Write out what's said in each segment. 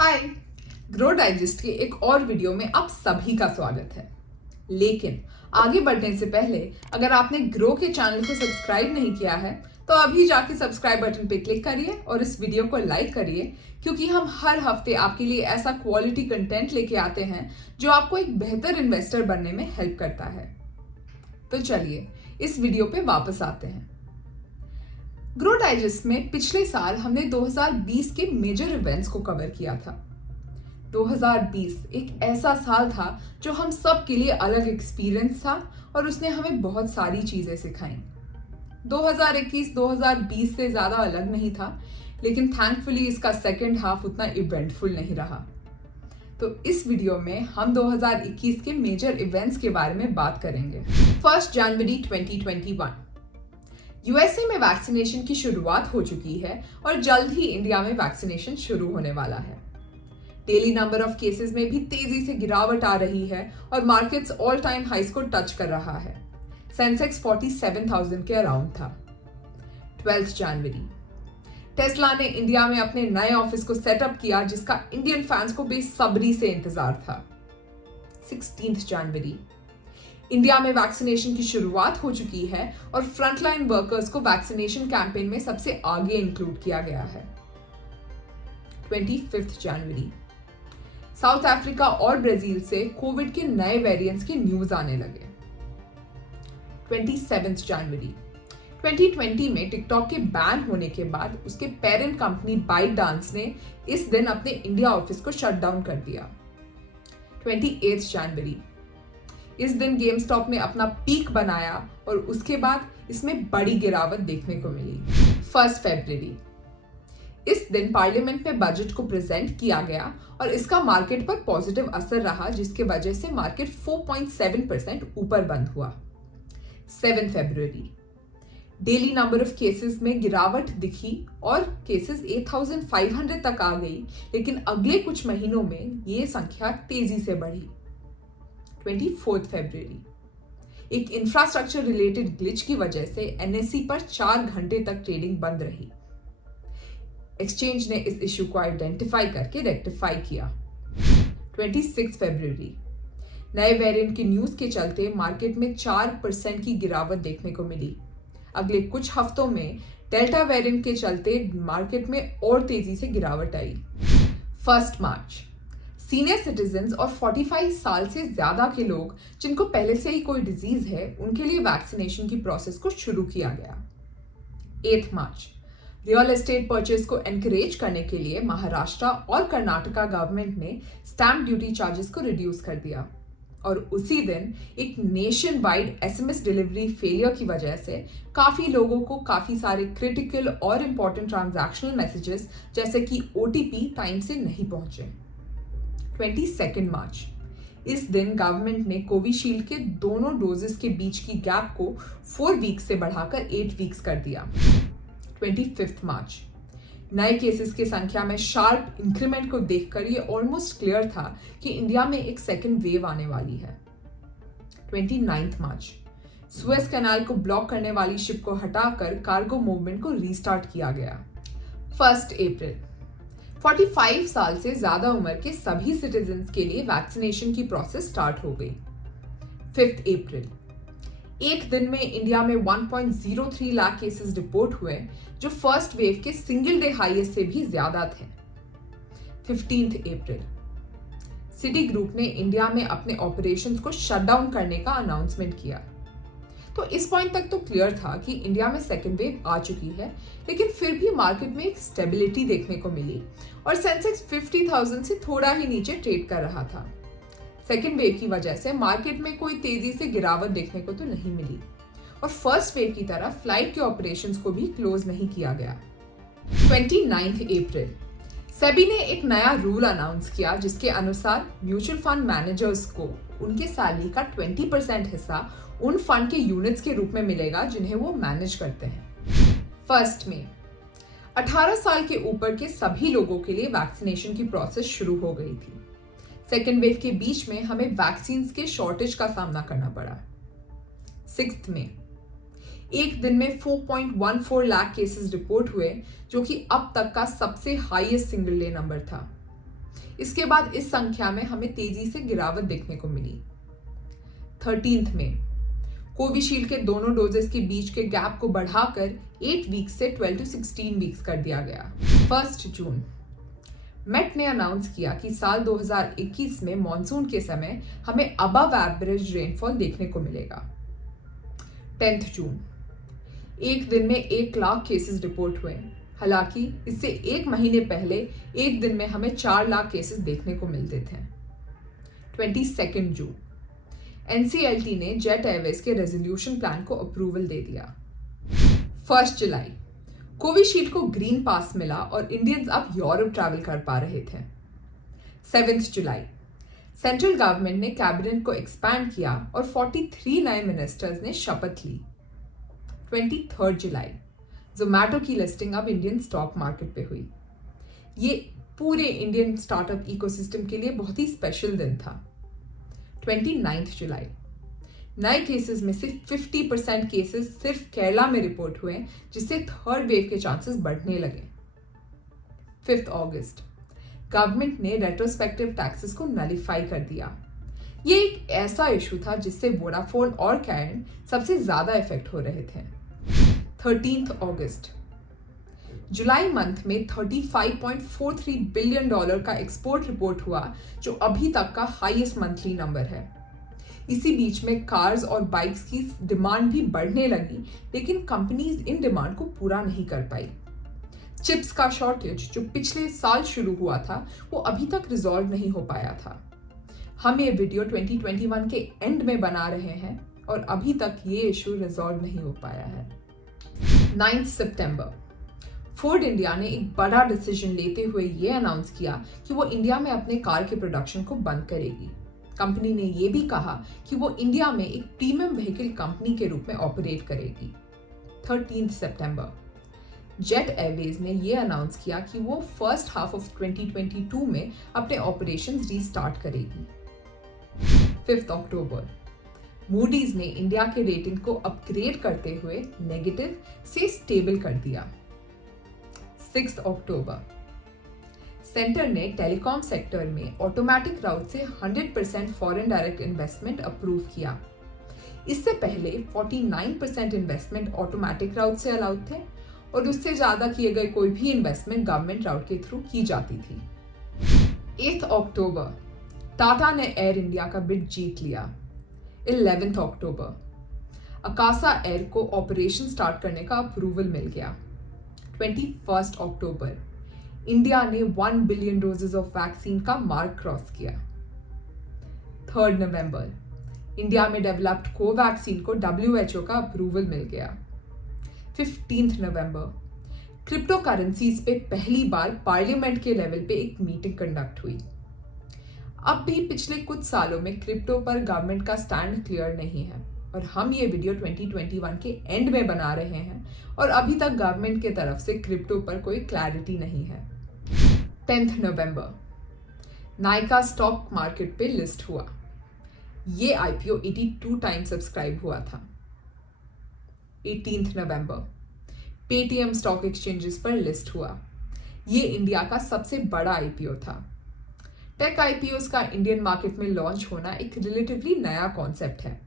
हाय। Grow digest के एक और वीडियो में आप सभी का स्वागत है। लेकिन आगे बढ़ने से पहले अगर आपने ग्रो के चैनल को सब्सक्राइब नहीं किया है तो अभी जाके सब्सक्राइब बटन पे क्लिक करिए और इस वीडियो को लाइक करिए, क्योंकि हम हर हफ्ते आपके लिए ऐसा क्वालिटी कंटेंट लेके आते हैं जो आपको एक बेहतर इन्वेस्टर बनने में हेल्प करता है। तो चलिए इस वीडियो पे वापस आते हैं। ग्रो डाइजेस्ट में पिछले साल हमने 2020 के मेजर इवेंट्स को कवर किया था। 2020 एक ऐसा साल था जो हम सब के लिए अलग एक्सपीरियंस था और उसने हमें बहुत सारी चीजें सिखाई। 2021 2020 से ज्यादा अलग नहीं था, लेकिन थैंकफुली इसका सेकेंड हाफ उतना इवेंटफुल नहीं रहा। तो इस वीडियो में हम 2021 के मेजर इवेंट्स के बारे में बात करेंगे। 1 जनवरी 2021 यूएसए में वैक्सीनेशन की शुरुआत हो चुकी है और जल्द ही इंडिया में वैक्सीनेशन शुरू होने वाला है। डेली नंबर ऑफ केसेस में भी तेजी से गिरावट आ रही है और मार्केट्स ऑल टाइम हाइस को टच कर रहा है। सेंसेक्स 47,000 के अराउंड था। 12 जनवरी टेस्ला ने इंडिया में अपने नए ऑफिस को सेटअप किया, जिसका इंडियन फैंस को बेसब्री से इंतजार था। 16 जनवरी इंडिया में वैक्सीनेशन की शुरुआत हो चुकी है और फ्रंटलाइन वर्कर्स को वैक्सीनेशन कैंपेन में सबसे आगे इंक्लूड किया गया है। 25 जनवरी साउथ अफ्रीका और ब्राजील से कोविड के नए वेरिएंट्स के न्यूज आने लगे। 27 जनवरी 2020 में टिकटॉक के बैन होने के बाद उसके पेरेंट कंपनी बाइट डांस ने इस दिन अपने इंडिया ऑफिस को शट डाउन कर दिया। 28 जनवरी इस दिन गेमस्टॉप ने अपना पीक बनाया और उसके बाद इसमें बड़ी गिरावट देखने को मिली। 1 फरवरी इस दिन पार्लियामेंट में बजट को प्रेजेंट किया गया और इसका मार्केट पर पॉजिटिव असर रहा, जिसके वजह से मार्केट 4.7% ऊपर बंद हुआ। 7 फरवरी डेली नंबर ऑफ केसेस में गिरावट दिखी और केसेस 8,500 तक आ गई, लेकिन अगले कुछ महीनों में ये संख्या तेजी से बढ़ी। 24 फरवरी एक इंफ्रास्ट्रक्चर रिलेटेड ग्लिच की वजह से एनएससी पर 4 घंटे तक ट्रेडिंग बंद रही। एक्सचेंज ने इस इश्यू को आइडेंटिफाई करके रेक्टिफाई किया। 26 फरवरी नए वेरिएंट की न्यूज के चलते मार्केट में 4% की गिरावट देखने को मिली। अगले कुछ हफ्तों में डेल्टा वेरिएंट के चलते मार्केट में और तेजी से गिरावट आई। 1 मार्च सीनियर सिटीजन्स और 45 साल से ज्यादा के लोग जिनको पहले से ही कोई डिजीज है उनके लिए वैक्सीनेशन की प्रोसेस को शुरू किया गया। 8 मार्च रियल एस्टेट परचेज को एनकरेज करने के लिए महाराष्ट्र और कर्नाटका गवर्नमेंट ने स्टैंप ड्यूटी चार्जेस को रिड्यूस कर दिया और उसी दिन एक nation wide SMS delivery failure की वजह से काफी लोगों को काफी सारे क्रिटिकल और इंपॉर्टेंट ट्रांजैक्शनल मैसेजेस जैसे कि ओटीपी टाइम से नहीं पहुंचे। 22 मार्च इस दिन गवर्नमेंट ने कोविशील्ड के दोनों डोजेस के बीच की गैप को 4 वीक्स से बढ़ाकर 8 वीक्स कर दिया। 25 मार्च नए केसेस की संख्या में शार्प इंक्रीमेंट को देखकर ये ऑलमोस्ट क्लियर था कि इंडिया में एक सेकेंड वेव आने वाली है। 29 मार्च सुएज कैनाल को ब्लॉक करने वाली शिप को हटाकर कार्गो मूवमेंट को रीस्टार्ट किया गया। 1 अप्रैल 45 साल से ज्यादा उम्र के सभी सिटीजन्स के लिए वैक्सीनेशन की प्रोसेस स्टार्ट हो गई। 5 अप्रैल एक दिन में इंडिया में 1.03 लाख केसेस रिपोर्ट हुए, जो फर्स्ट वेव के सिंगल डे हाईएस्ट से भी ज्यादा थे। 15 अप्रैल सिटी ग्रुप ने इंडिया में अपने ऑपरेशंस को शट डाउन करने का अनाउंसमेंट किया। तो इस पॉइंट तक तो क्लियर था कि इंडिया में सेकेंड वेव आ चुकी है, लेकिन फिर भी मार्केट में एक स्टेबिलिटी देखने को मिली और सेंसेक्स 50,000 से थोड़ा ही नीचे ट्रेड कर रहा था। सेकेंड वेव की वजह से मार्केट में कोई तेजी से गिरावट देखने को तो नहीं मिली और फर्स्ट वेव की तरह फ्लाइट के ऑपरेशंस को भी क्लोज नहीं किया गया। 29 अप्रैल सेबी ने एक नया रूल अनाउंस किया, जिसके अनुसार म्यूचुअल फंड मैनेजर्स को उनके सैलरी का 20% हिस्सा उन फंड के यूनिट्स के रूप में मिलेगा जिन्हें वो मैनेज करते हैं। 1 मई 18 साल के ऊपर के सभी लोगों के लिए वैक्सीनेशन की प्रोसेस शुरू हो गई थी। सेकेंड वेव के बीच में हमें वैक्सीन के शॉर्टेज का सामना करना पड़ा। 6 मई एक दिन में 4.14 लाख केसेस रिपोर्ट हुए, जो कि अब तक का सबसे हाईएस्ट सिंगल डे नंबर था। इसके बाद इस संख्या में हमें तेजी से गिरावट देखने को मिली। 13 में कोविशील्ड के दोनों डोजेस के बीच के गैप को बढ़ाकर 8 वीक्स से 12 to 16 वीक्स कर दिया गया। 1 जून मेट ने अनाउंस किया कि साल 2021 में मॉनसून के समय हमें अबव एवरेज रेनफॉल देखने को मिलेगा। 10 जून एक दिन में 1 लाख केसेस रिपोर्ट हुए। हालांकि इससे एक महीने पहले एक दिन में हमें 4 लाख केसेस देखने को मिलते थे। 22 जून एनसीएलटी ने जेट एयरवेज के रेजोल्यूशन प्लान को अप्रूवल दे दिया। 1 जुलाई कोविशील्ड को ग्रीन पास मिला और इंडियंस अब यूरोप ट्रैवल कर पा रहे थे। 7 जुलाई सेंट्रल गवर्नमेंट ने कैबिनेट को एक्सपैंड किया और 43 नए मिनिस्टर्स ने शपथ ली। 23 जुलाई जोमैटो की लिस्टिंग अब इंडियन स्टॉक मार्केट पे हुई। ये पूरे इंडियन स्टार्टअप इकोसिस्टम के लिए बहुत ही स्पेशल दिन था। 29 जुलाई नए केसेस में से 50% केसेस सिर्फ केरला में रिपोर्ट हुए, जिससे थर्ड वेव के चांसेस बढ़ने लगे। 5 अगस्त गवर्नमेंट ने रेट्रोस्पेक्टिव टैक्सेस को नलिफाई कर दिया। ये एक ऐसा इशू था जिससे वोडाफोन और कैरन सबसे ज्यादा इफेक्ट हो रहे थे। 13 अगस्त जुलाई मंथ में $35.43 बिलियन का एक्सपोर्ट रिपोर्ट हुआ, जो अभी तक का हाईएस्ट मंथली नंबर है। इसी बीच में कार्स और बाइक्स की डिमांड भी बढ़ने लगी, लेकिन कंपनीज इन डिमांड को पूरा नहीं कर पाई। चिप्स का शॉर्टेज जो पिछले साल शुरू हुआ था, वो अभी तक रिजॉल्व नहीं हो पाया था। हम ये वीडियो 2021 के एंड में बना रहे हैं और अभी तक ये इशू रिजॉल्व नहीं हो पाया है। 9 सितंबर फोर्ड इंडिया ने एक बड़ा डिसीजन लेते हुए ये अनाउंस किया कि वो इंडिया में अपने कार के प्रोडक्शन को बंद करेगी। कंपनी ने ये भी कहा कि वो इंडिया में एक प्रीमियम व्हीकल कंपनी के रूप में ऑपरेट करेगी। 13 सितंबर जेट एयरवेज ने ये अनाउंस किया कि वो फर्स्ट हाफ ऑफ 2022 में अपने ऑपरेशंस रीस्टार्ट करेगी। 5 अक्टूबर मूडीज ने इंडिया के रेटिंग को अपग्रेड करते हुए नेगेटिव से स्टेबल कर दिया। 6 अक्टूबर सेंटर ने टेलीकॉम सेक्टर में ऑटोमेटिक राउट से 100% फॉरेन डायरेक्ट इन्वेस्टमेंट अप्रूव किया। इससे पहले 49% इन्वेस्टमेंट ऑटोमेटिक राउट से अलाउड थे और उससे ज्यादा किए गए कोई भी इन्वेस्टमेंट गवर्नमेंट राउट के थ्रू की जाती थी। 8 अक्टूबर टाटा ने एयर इंडिया का बिड जीत लिया। 11 अक्टूबर अकासा एयर को ऑपरेशन स्टार्ट करने का अप्रूवल मिल गया। 21 अक्टूबर इंडिया ने 1 बिलियन डोजेस ऑफ वैक्सीन का मार्क क्रॉस किया। 3 नवंबर इंडिया में डेवलप्ड कोवैक्सीन को WHO का अप्रूवल मिल गया। 15 नवंबर क्रिप्टो करेंसीज पे पहली बार पार्लियामेंट के लेवल पे एक मीटिंग कंडक्ट हुई। अब भी पिछले कुछ सालों में क्रिप्टो पर गवर्नमेंट का स्टैंड क्लियर नहीं है और हम ये वीडियो 2021 के एंड में बना रहे हैं और अभी तक गवर्नमेंट की तरफ से क्रिप्टो पर कोई क्लैरिटी नहीं है। 10 नवंबर नाइका स्टॉक मार्केट पे लिस्ट हुआ। ये IPO 82 टाइम सब्सक्राइब हुआ था। 18 नवंबर पेटीएम स्टॉक एक्सचेंजेस पर लिस्ट हुआ। ये इंडिया का सबसे बड़ा IPO था। टेक IPOs का इंडियन मार्केट में लॉन्च होना एक रिलेटिवली नया कॉन्सेप्ट है।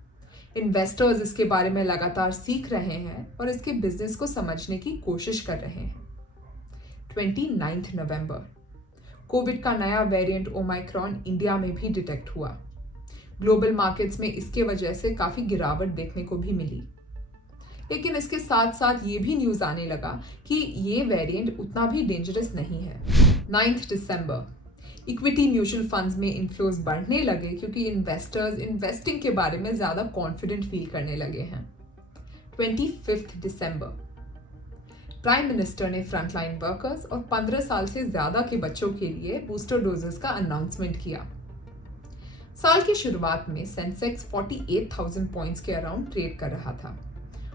इन्वेस्टर्स इसके बारे में लगातार सीख रहे हैं और इसके बिजनेस को समझने की कोशिश कर रहे हैं। 29 नवंबर कोविड का नया वेरिएंट ओमाइक्रॉन इंडिया में भी डिटेक्ट हुआ। ग्लोबल मार्केट्स में इसके वजह से काफी गिरावट देखने को भी मिली, लेकिन इसके साथ साथ ये भी न्यूज आने लगा कि ये वेरिएंट उतना भी डेंजरस नहीं है। 9 दिसंबर इक्विटी म्यूचुअल फंड्स में इनफ्लोज बढ़ने लगे क्योंकि इन्वेस्टर्स इन्वेस्टिंग के बारे में ज्यादा कॉन्फिडेंट फील करने लगे हैं। 25 दिसंबर प्राइम मिनिस्टर ने फ्रंटलाइन वर्कर्स और 15 साल से ज्यादा के बच्चों के लिए बूस्टर डोजेस का अनाउंसमेंट किया। साल की शुरुआत में सेंसेक्स 48,000 पॉइंट्स के अराउंड ट्रेड कर रहा था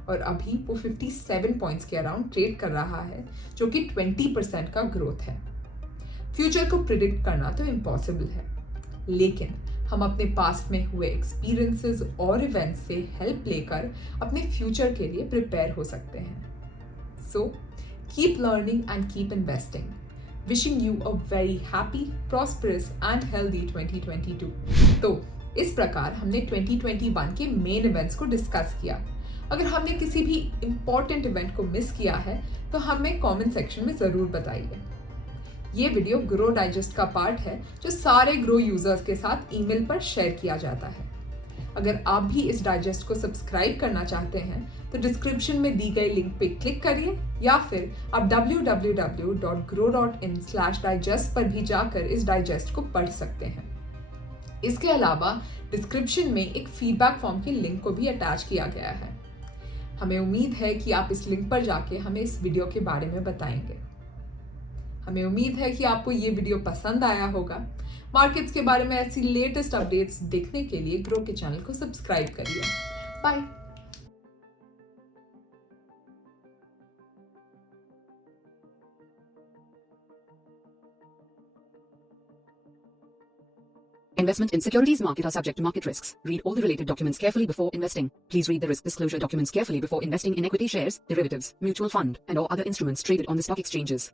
और अभी वो 57 पॉइंट्स के अराउंड ट्रेड कर रहा है, जो कि 20% का ग्रोथ है। फ्यूचर को प्रिडिक्ट करना तो इम्पॉसिबल है, लेकिन हम अपने पास्ट में हुए एक्सपीरियंसेस और इवेंट्स से हेल्प लेकर अपने फ्यूचर के लिए प्रिपेयर हो सकते हैं। So keep learning and keep investing. Wishing you a very happy, prosperous and healthy 2022। तो इस प्रकार हमने 2021 के मेन इवेंट्स को डिस्कस किया। अगर हमने किसी भी इंपॉर्टेंट इवेंट को मिस किया है तो हमें कमेंट सेक्शन में जरूर बताइए। ये वीडियो ग्रो डाइजेस्ट का पार्ट है जो सारे ग्रो यूजर्स के साथ ईमेल पर शेयर किया जाता है। अगर आप भी इस डाइजेस्ट को सब्सक्राइब करना चाहते हैं तो डिस्क्रिप्शन में दी गई लिंक पे क्लिक करिए या फिर आप www.grow.in/digest पर भी जाकर इस डाइजेस्ट को पढ़ सकते हैं। इसके अलावा डिस्क्रिप्शन में एक फीडबैक फॉर्म के लिंक को भी अटैच किया गया है। हमें उम्मीद है कि आप इस लिंक पर जाके हमें इस वीडियो के बारे में बताएंगे। हमें उम्मीद है कि आपको ये वीडियो पसंद आया होगा। मार्केट्स के बारे में ऐसी लेटेस्ट अपडेट्स देखने के लिए ग्रो के चैनल को सब्सक्राइब करिए। Bye. Investment in securities market are subject to market risks. Read all the related documents carefully before investing. Please read the risk disclosure documents carefully before investing in equity shares, derivatives, mutual fund, and or other instruments traded on the stock exchanges.